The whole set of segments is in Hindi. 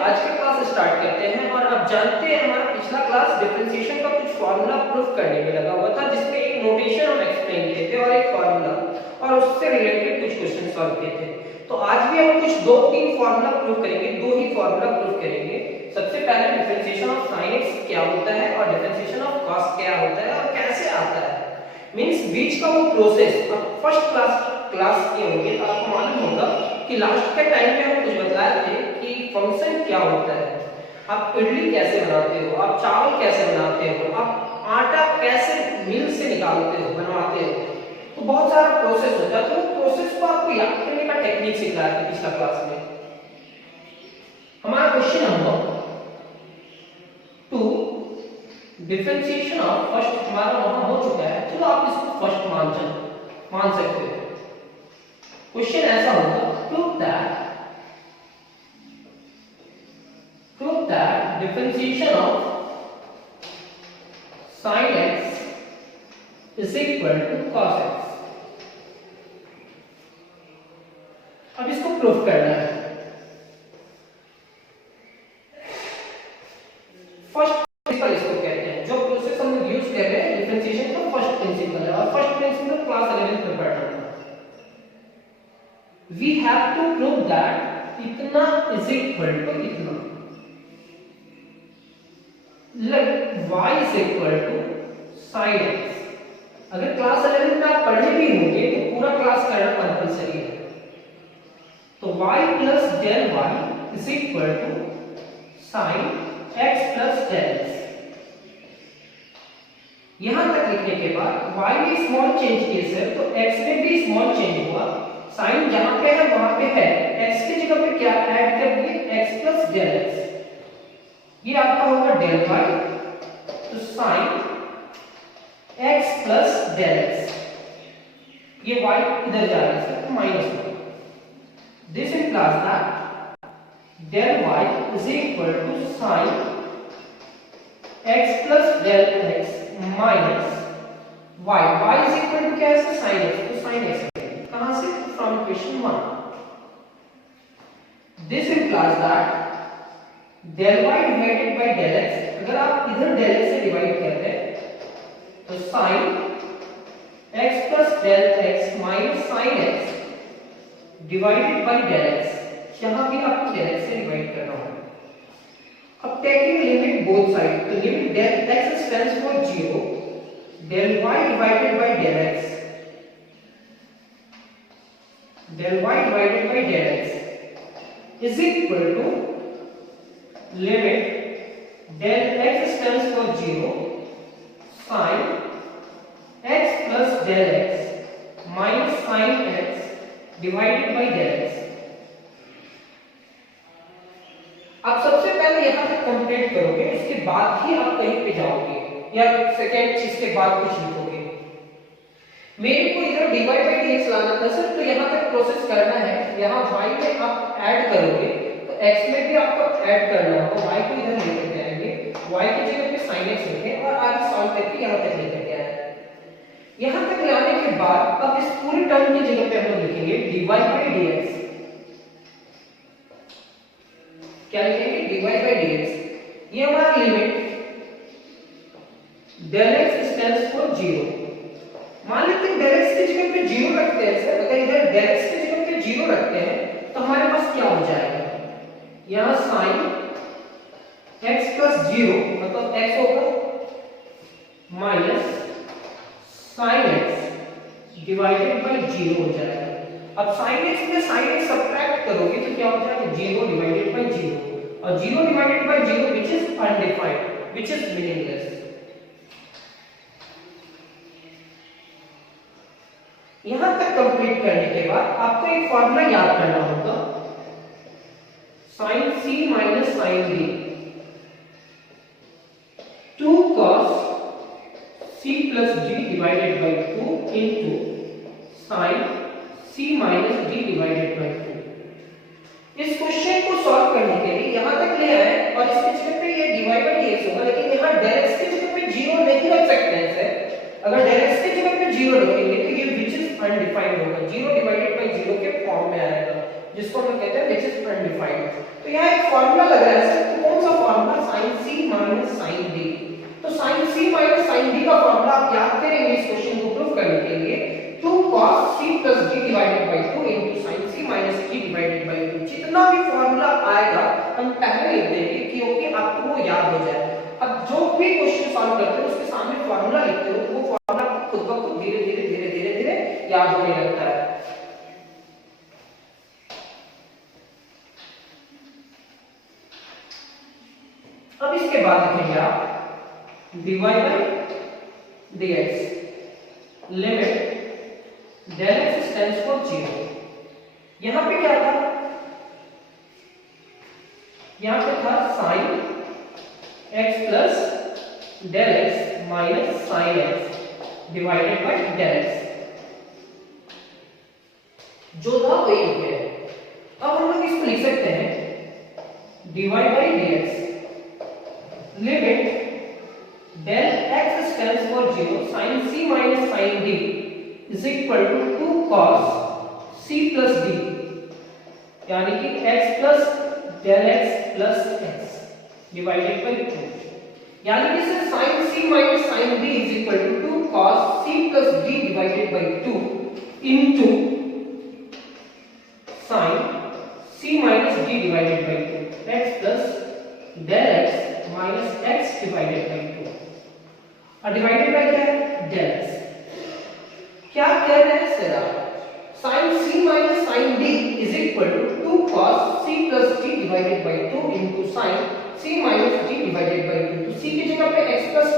आज का क्लास स्टार्ट करते हैं। और आप जानते हैं हमारा पिछला क्लास डिफरेंशिएशन का कुछ फार्मूला प्रूफ करने में लगा हुआ था, जिसमें एक नोटेशन हम एक्सप्लेन किए थे और एक फार्मूला, और उससे रिलेटेड कुछ क्वेश्चन सॉल्व किए थे। तो आज भी हम कुछ 2-3 फार्मूला प्रूफ करेंगे, 2 ही फार्मूला प्रूफ करेंगे। सबसे पहले डिफरेंशिएशन ऑफ sin x क्या होता है और डिफरेंशिएशन ऑफ cos क्या होता है और कैसे आता है, मींस बीच का वो प्रोसेस। अब फर्स्ट क्लास किए होंगे तो आपको मालूम होगा कि लास्ट के टाइम में हम कुछ बताए थे कि फंक्शन क्या होता है, आप इडली कैसे बनाते हो, आप चावल कैसे बनाते हो, आप आटा कैसे मिल से निकालते हो, बनवाते हो। तो बहुत सारा प्रोसेस होता है, तो प्रोसेस को आपको याद करने का टेक्निक सिखाया था पिछला क्लास में। हमारा question number 2 differentiation of first हमारा वहां हो चुका है, चलो आप इसको फर्स्ट मान सकते हो। क्वेश्चन ऐसा होगा, prove that differentiation of sin x is equal to cos x। अब इसको प्रूफ करना है। फर्स्ट प्रिंसिपल इसको कहते हैं, जो प्रोसेस हम यूज कर रहे हैं डिफरेंशिएशन का फर्स्ट प्रिंसिपल है, और फर्स्ट प्रिंसिपल क्लास 11 में पढ़ना था। We have to prove that इतना इज इक्वल टू इतना, let y is equal to sin x। अगर क्लास 11 में आप पढ़े भी होंगे तो पूरा क्लास करना कंपलसरी है। तो y plus del y is equal to sin x plus del x। यहां तक लिखने के बाद y में स्मॉल चेंज केस है तो x में भी स्मॉल चेंज हुआ, sin जहां पे है वहां पे है, x की जगह पे क्या ऐड कर दिए x प्लस del x। ये आपका होगा del y, तो sin x plus del x। ये y इधर जा रहा है तो -1। This implies that del y is equal to sin x plus del x minus y। y is equal to क्या है, sin x, तो sin x कहां से, from equation 1। this implies that del y divided by del x, अगर आप इधर del x से डिवाइड करते हैं तो sin x plus del x minus sin x divided by del x, यहां भी आपको del x से डिवाइड करना होगा। अब टेकिंग लिमिट बोथ साइड, तो limit del x stands for 0, del y divided by del x, del y divided by del x is equal to limit del x stands for 0 sin x plus del x minus sin x divided by del x। आप सबसे पहले यहां तक कंप्लीट करोगे, उसके बाद ही आप कहीं पे जाओगे या सेकंड चीज के बाद कुछ लिखोगे। मेरे को इधर dy by dx लाना था सर, तो यहां तक प्रोसेस करना है। यहां y में आप ऐड करोगे तो x में भी आपको ऐड करना होगा, y को इधर लेकर जाएंगे, y की जगह पे sin x लिखें और आगे सॉल्व करके यहां तक लेकर के आए। यहां तक लाने के बाद अब इस पूरे टर्म की जगह पे हम लोग लिखेंगे dy by dx। क्या लिखेंगे, dy by dx। ये हमारा limit del x stands for 0। मान लेते हैं del x की जगह पे 0 रखते हैं सर, अगर इधर del x की जगह पे 0 रखते हैं तो हमारे पास क्या हो जाएगा, यहां sin x plus 0 मतलब x होगा minus sin x divided bye 0 हो जाएगा। अब sin x में sin x सब्ट्रैक्ट करोगे तो क्या हो जाएगा, 0 डिवाइडेड बाय 0, और 0 divided by 0 which is undefined, which is meaningless. यहां तक कंप्लीट करने के बाद आपको एक फार्मूला याद करना होगा, sin c minus sin d, 2 cos c plus d divided by 2 into sin c minus d divided by 2। इस क्वेश्चन को सॉल्व करने के लिए यहां तक ले आए और इसके जगह पे ये dy by dx होगा, लेकिन यहां del x की जगह पे 0 नहीं रख सकते हैं सर। अगर del x की जगह पे 0 रखेंगे तो ये which is undefined होगा, 0 डिवाइडेड बाय 0 के फॉर्म में आएगा, जिसको हम कहते हैं which is undefined। तो यहाँ एक फॉर्मूला लग रहा है सर, तो कौन सा formula, sin c minus sin d। तो sin c minus sin d का फॉर्मूला आप याद करेंगे इस क्वेश्चन को प्रूव करने के लिए, 2 cos c plus d divided by 2 into sin c minus d divided by 2। जितना भी फॉर्मूला आएगा हम पहले लिख देंगे क्योंकि आपको वो याद हो जाए। अब जो भी क्वेश्चन सॉल्व करते हो उसके सामने फॉर्मूला लिखते हो तो वो फॉर्मूला खुद ब खुद धीरे धीरे याद होने लगता है। अब इसके बाद लिखेंगे आप dy by dx limit del x tends for 0। यहां पे क्या था, यहां पे था sin x plus del x minus sin x divided by del x, जो था वही लिखे है। अब हम लोग इसको लिख सकते हैं dy by dx limit del x stands for 0 sin c minus sin d is equal to 2 cos c plus d, यानी कि x plus del x plus x divided by 2, यानी कि sir sin c minus sin d is equal to 2 cos c plus d divided by 2 into sin c minus d divided by 2 x plus del x minus x divided by 2 और डिवाइडेड बाय क्या है del x। क्या कह रहे हैं सर आप, sin c minus sin d is equal to 2 cos c plus d divided by 2 into sin c minus d divided by 2। तो c की जगह पे x प्लस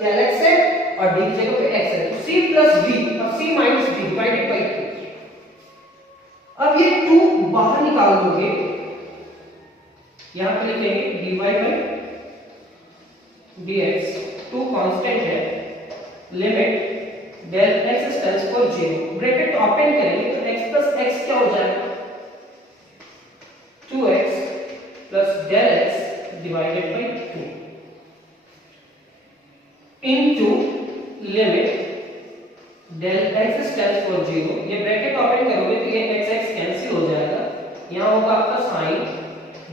del x है और d की जगह पे x है, तो c प्लस d और c minus d divided by 2। अब ये 2 बाहर निकाल दोगे, यहां पे लिखेंगे dy बाय dx 2 कांस्टेंट है, limit del x stands for 0, bracket open करेंगे तो x plus x क्या हो जाएगा 2x plus del x divided by 2 into limit del x stands for 0, ये ब्रैकेट ओपन करोगे तो ये x x कैंसिल हो जाएगा, यहाँ होगा आपका sin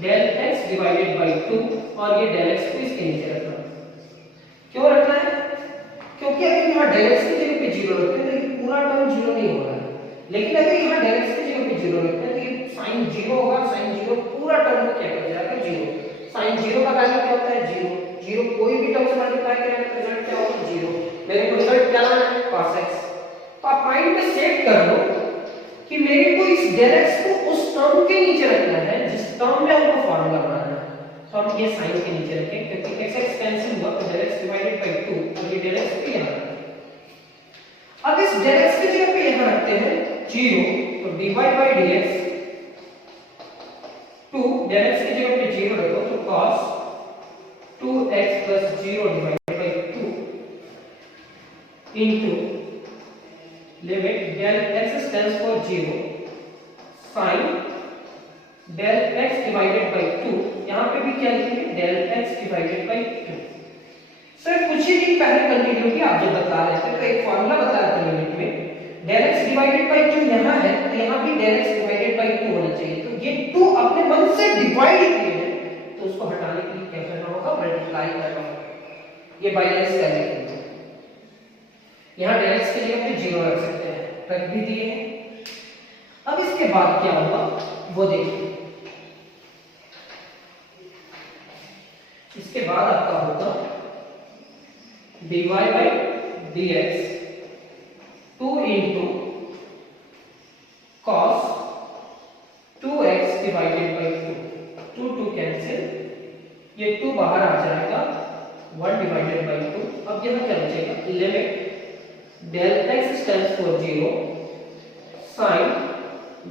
del x divided by 2 और ये del x को इसके नीचे रखना। क्यों रखना है, क्योंकि अगर यहाँ del x की जगह पे 0 रखते हैं तो ये पूरा टर्म 0 नहीं होगा, लेकिन अगर यहाँ del x की जगह पे 0 रखते हैं तो ये sin 0 होगा, sin 0 पूरा टर्म को क्या कर जाएगा 0। sin 0 का वैल्यू क्या होता है 0, 0 कोई भी टर्म से मल्टीप्लाई करेंगे तो रिजल्ट क्या होगा 0। मेरे को रिजल्ट क्या लाना है cos x, तो आप माइंड में सेट कर लो कि मेरे को इस del x को उस टर्म के नीचे रखना है जिस टर्म में हमको फार्मूला बनाना है। तो हम ये साइन के नीचे रखें क्योंकि x x कैंसिल हुआ तो del x डिवाइडेड बाय 2 और ये del x पे यहां रखें। अब इस del x की जगह पे यहां रखते हैं 0, तो dy by dx 2 del x की जगह पे 0 रखो तो cos 2x plus 0 divided by 2 into limit del x stands for 0 sin del x divided by 2, यहां पे भी क्या लिखेंगे del x divided by 2। Sir कुछ ही दिन पहले कंटिन्यूटी आप जब बता रहे थे तो एक फार्मूला बताया था लिमिट में del x divided by 2 यहां है तो यहां भी del x divided by 2 होना चाहिए, तो ये 2 अपने मन से डिवाइड किए हैं तो उसको हटाने के लिए क्या करना होगा मल्टीप्लाई करना होगा, ये बाइलेंस करने के लिए यहां del x की जगह पे 0 रख सकते हैं, रख भी दिए हैं। अब इसके बाद क्या होगा वो देखिए, इसके बाद आपका होगा dy by dx 2 into cos 2x divided by 2, 2 cancel, ये 2 बाहर आ जाएगा 1 divided by 2। अब यहाँ क्या बचेगा limit del x stands for 0 sin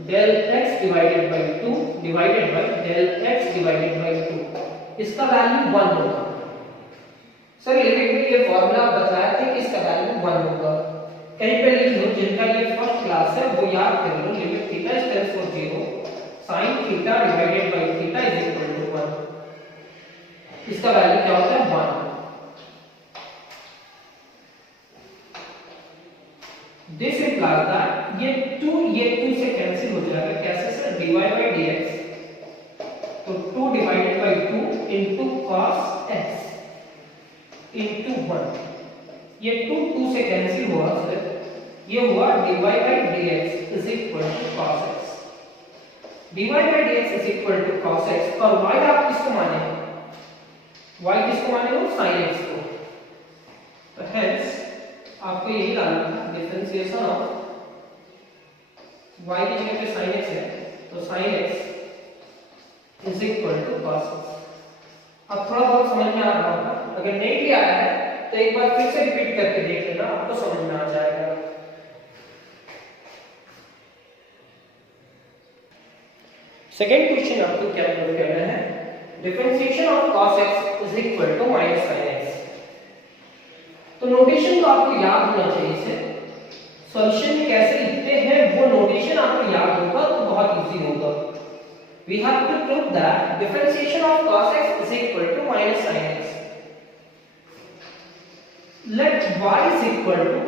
del x divided by 2 divided by del x divided by 2, इसका वैल्यू 1 होगा। सर लिमिट में ये फॉर्मूला बताया था कि इसका वैल्यू 1 होगा, कहीं पे लिख लो, जिनका ये फर्स्ट क्लास है वो याद कर लो, limit theta stands for 0 sin theta divided by theta is equal to 1, इसका वैल्यू क्या होता है 1। दिस इंप्लाइज दैट ये 2 से कैंसिल हो जाएगा, कैसे सर dy by dx, तो 2 divided by 2 into cos x into 1, ये 2 से कैंसिल हुआ सर, ये हुआ dy by dx is equal to cos x। dy by dx is equal to cos x, और y आप किसको माने, y किसको माने हो, sin x को। तो हेंस आपको यही डालना है डिफरेंशिएशन ऑफ y की जगह पे sin x है, तो sin x is equal to cos x। अब थोड़ा बहुत समझ में आ रहा होगा, अगर नहीं भी आया है तो एक बार फिर से रिपीट करके देख लेना, आपको समझ में आ जाएगा। सेकेंड क्वेश्चन आपको क्या करना है, differentiation of cos x is equal to minus sin x। तो नोटेशन तो आपको याद होना चाहिए से, सॉल्यूशन में कैसे लिखते हैं वो नोटेशन आपको याद होगा तो बहुत इजी होगा। We have to prove that differentiation of cos x is equal to minus sin x. Let y is equal to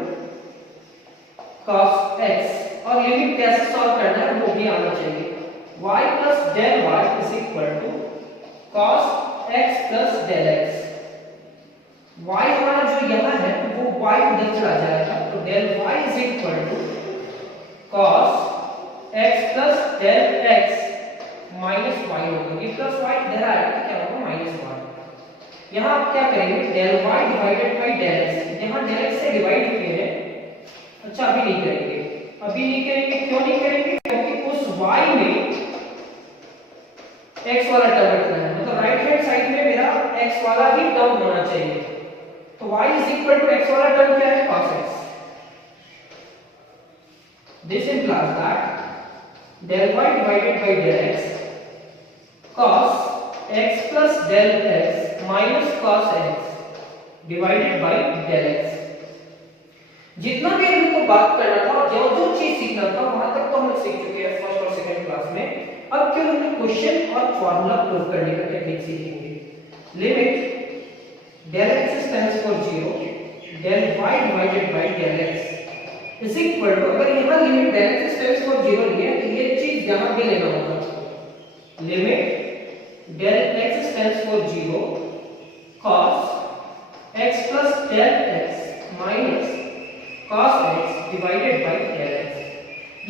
cos x और लिमिट कैसे सॉल्व करना है वो भी आना चाहिए। y plus del y is equal to cos x plus del x। y हमारा जो यहाँ है वो y उधर चला जाएगा, तो del y is equal to cos x plus del x minus y होगा, ये प्लस वाई इधर आएगा तो क्या होगा माइनस वाई। यहाँ आप क्या करेंगे, del y divided by del x, यहाँ डेल एक्स से डिवाइड किए हैं, अच्छा अभी नहीं करेंगे, क्यों नहीं करेंगे, क्योंकि उस वाई में एक्स वाला टर्म रखना है, मतलब राइट हैंड साइड में मेरा एक्स वाला ही टर्म होना चाहिए। तो y is equal to x वाला टर्म क्या है, cos x। This implies that del y divided by del x cos x plus del x minus cos x divided by del x। जितना भी हमको बात करना था, जो चीज सीखना था वहां तक तो हम लोग सीख चुके हैं फर्स्ट और सेकंड क्लास में। अब केवल हम क्वेश्चन और फार्मूला प्रूव करने का टेक्निक सीखेंगे। Limit del x stands for 0, del y divided by del x is equal to, अगर यहां limit del x stands for 0 लिया तो ये चीज यहां भी लेना होगा, limit del x stands for 0 cos x plus del x minus cos x divided by del x।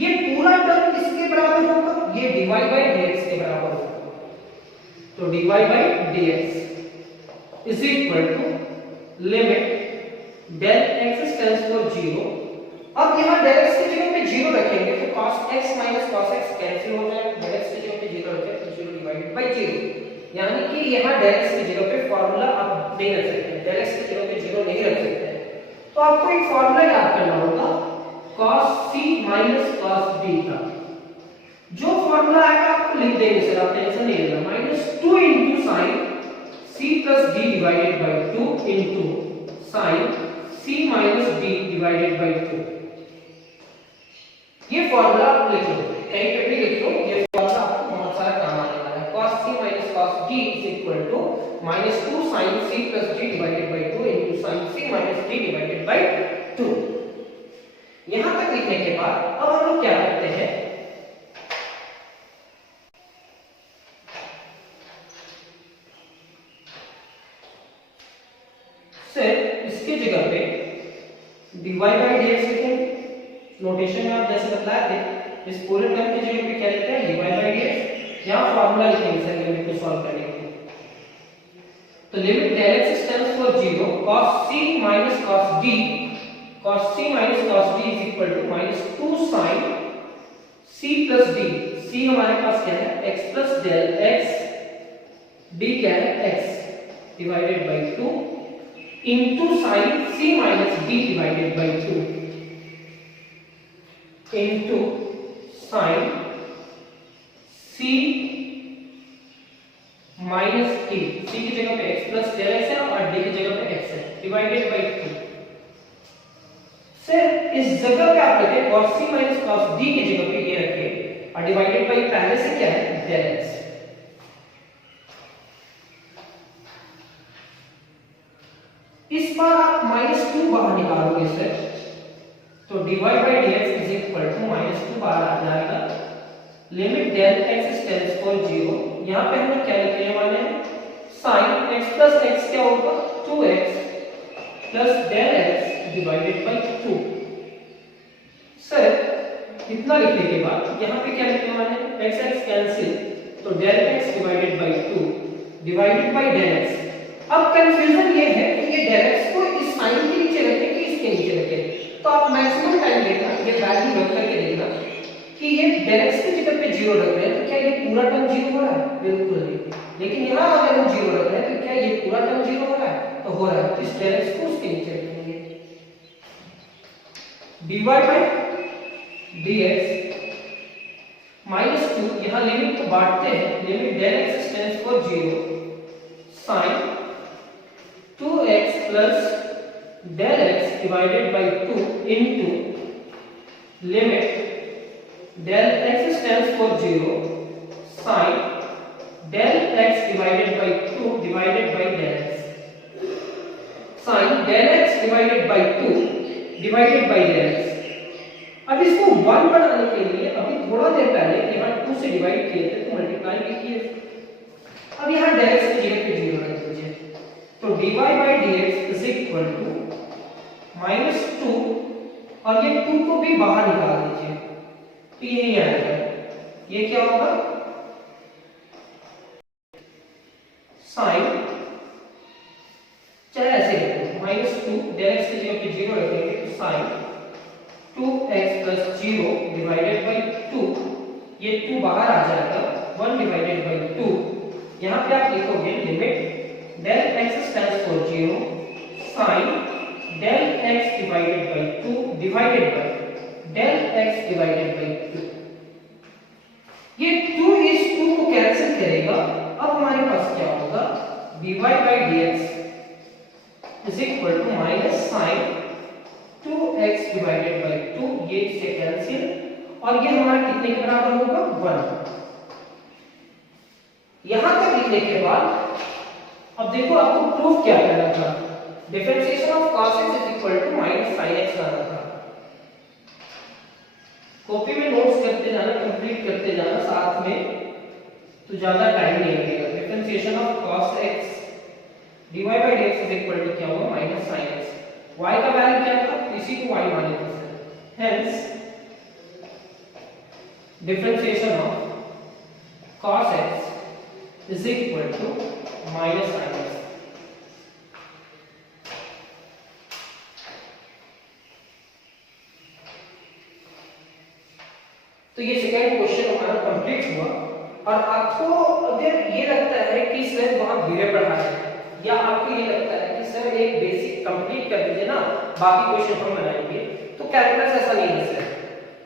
ये पूरा टर्म किसके बराबर होगा, ये dy by dx के बराबर होगा। तो dy by dx is equal to limit del x stands for 0। अब यहाँ del x की जगह पे 0 रखेंगे तो cos x minus cos x cancel हो जाएगा, del x की जगह पे 0 रखें तो 0 डिवाइडेड बाय 0, यानी कि यहाँ del x की जगह पे फार्मूला आप नहीं रख सकते, del x की जगह पे 0 नहीं रख सकते। तो आपको एक फार्मूला याद करना होगा cos c minus cos d का, जो फार्मूला आएगा आपको लिख देंगे सर, आप टेंशन नहीं लेना, -2 into sin c plus d divided by 2 into sin c minus d divided by 2। ये फार्मूला आप लिख लो, कहीं पे भी लिख लो, ये फार्मूला आपको बहुत सारा काम आने वाला है। cos c minus cos d is equal to -2 sin c plus d divided by 2 into sin c minus d divided by 2। यहां तक लिखने के बाद अब हम लोग क्या करते हैं, सिर्फ इसकी जगह पे dy by dx लिखेंगे। नोटेशन में आप जैसे बतलाए थे, इस पूरे टर्म की जगह पे क्या लिखते हैं, dy by dx। यहां फार्मूला लिखेंगे सर लिमिट को सॉल्व करने के लिए। तो limit del x stands for 0 cos c minus cos d, cos c minus cos d is equal to -2 sin c plus d। c हमारे पास क्या है, x plus del x, d क्या है x divided by 2 into sin c minus d divided by 2 into sin c minus d। c की जगह पे x plus del x है और d की जगह पे x है, divided by 2। सिर्फ इस जगह पे आप रखें cos c minus cos d की जगह पे ये रखिए और डिवाइडेड बाय पहले से क्या है, del x। इस बार आप -2 बाहर निकालोगे सर, तो dy by dx is equal to -2 बाहर आ जाएगा, limit del x tends for 0, यहाँ पे हम लोग क्या लिखने वाले हैं, sin x प्लस x क्या होगा 2x plus del x divided by 2। Sir इतना लिखने के बाद यहाँ पे क्या लिखने वाले हैं, x x कैंसिल, तो del x divided by 2 divided by del x। अब कंफ्यूजन ये है कि ये डेल x को इस साइन के नीचे रखें कि इसके नीचे रखें, तो आप मैक्सिमम टाइम देखना, ये वैल्यू रख करके देखना कि ये डेल x की जगह पे 0 रख रहे हैं तो क्या ये पूरा टर्म 0 हो रहा है, बिल्कुल नहीं। लेकिन यहाँ अगर हम 0 रख रहे हैं तो क्या ये पूरा टर्म 0 हो रहा है, तो हो रहा है। इस डेल x को उसके नीचे रखेंगे, dy by dx माइनस 2, यहाँ लिमिट को बांटते हैं, limit del x tends for 0 sin 2x plus del x divided by 2 into limit del x stands for 0 sin del x divided by 2 divided by del x, sin del x divided by 2 divided by del x। अब इसको 1 बनाने के लिए अभी थोड़ा देर पहले यहाँ 2 से डिवाइड किए थे तो मल्टीप्लाई भी किए, अब यहाँ del x की जगह पे 0 रख दीजिए, तो dy by dx is equal to -2 और ये 2 को भी बाहर निकाल दीजिए, तो ये नहीं आएगा, ये क्या होगा साइन, चाहे ऐसे रखो -2 डेल x की जगह पे 0 रखेंगे तो sign 2x plus 0 divided by 2, ये 2 बाहर आ जाएगा 1 डिवाइडेड बाय 2, यहाँ पे आप लिखोगे limit del x stands for 0 sine del x divided by 2 divided by del x divided by 2। ये 2 इस 2 को कैंसिल करेगा, अब हमारे पास क्या होगा dy by dx is equal to minus sin 2x divided by 2, ये इससे कैंसिल और ये हमारा कितने के बराबर होगा 1। यहां तक लिखने के बाद अब देखो आपको प्रूफ क्या करना था, differentiation of cos x is equal to minus sin x लाना था। कॉपी में नोट्स करते जाना, कंप्लीट करते जाना साथ में, तो ज्यादा टाइम नहीं लगेगा। Differentiation of cos x dy by dx is equal to क्या होगा माइनस sin x, y का वैल्यू क्या था, इसी को y मान लेते हैं, hence differentiation of cos x is equal to minus sin x। तो ये सेकंड क्वेश्चन हमारा कंप्लीट हुआ, और आपको अगर ये लगता है कि सर बहुत धीरे पढ़ा है, या आपको ये लगता है कि सर एक बेसिक कंप्लीट कर दीजिए ना बाकी क्वेश्चन हम बनाएंगे, तो कैलकुलस ऐसा नहीं है सर।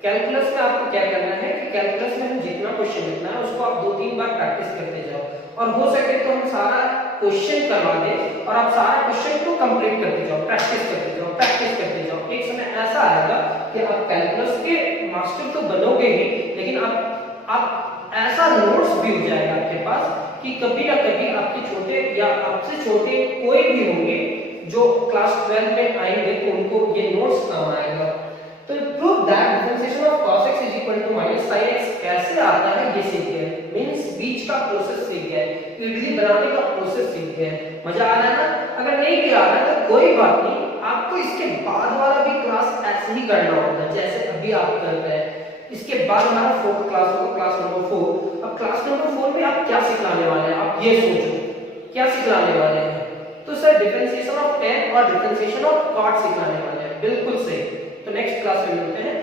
कैलकुलस में आपको क्या करना है कि कैलकुलस में हम जितना क्वेश्चन लिखना है उसको आप 2-3 बार प्रैक्टिस करते जाओ, और हो सके तो हम सारा क्वेश्चन करवा दें और आप सारा क्वेश्चन को कंप्लीट करते जाओ, प्रैक्टिस करते जाओ, प्रैक्टिस करते जाओ। एक समय ऐसा आएगा कि आप कैलकुलस के मास्टर तो बनोगे ही, लेकिन आप ऐसा नोट्स भी हो जाएगा आपके पास कि कभी ना कभी आपके छोटे या आपसे छोटे कोई भी होंगे जो क्लास 12 में आएंगे तो उनको ये नोट्स काम आएगा। तो prove that differentiation of cos x is equal to minus sin x कैसे आता है ये सीख गए, मींस बीच का प्रोसेस सीख गए, इडली बनाने का प्रोसेस सीख गए। मजा आ रहा है ना? अगर नहीं भी आ रहा है तो कोई बात नहीं, आपको इसके बाद वाला भी क्लास ऐसे ही करना होगा जैसे अभी आप कर रहे हैं। इसके बाद हमारा 4th क्लास होगा, क्लास नंबर 4। अब क्लास नंबर 4 में आप क्या सिखाने वाले हैं, आप ये सोचो क्या सिखाने वाले हैं। तो सर डिफरेंशिएशन ऑफ tan और डिफरेंशिएशन ऑफ cot सिखाने वाले हैं, बिल्कुल सही। तो नेक्स्ट क्लास में मिलते हैं।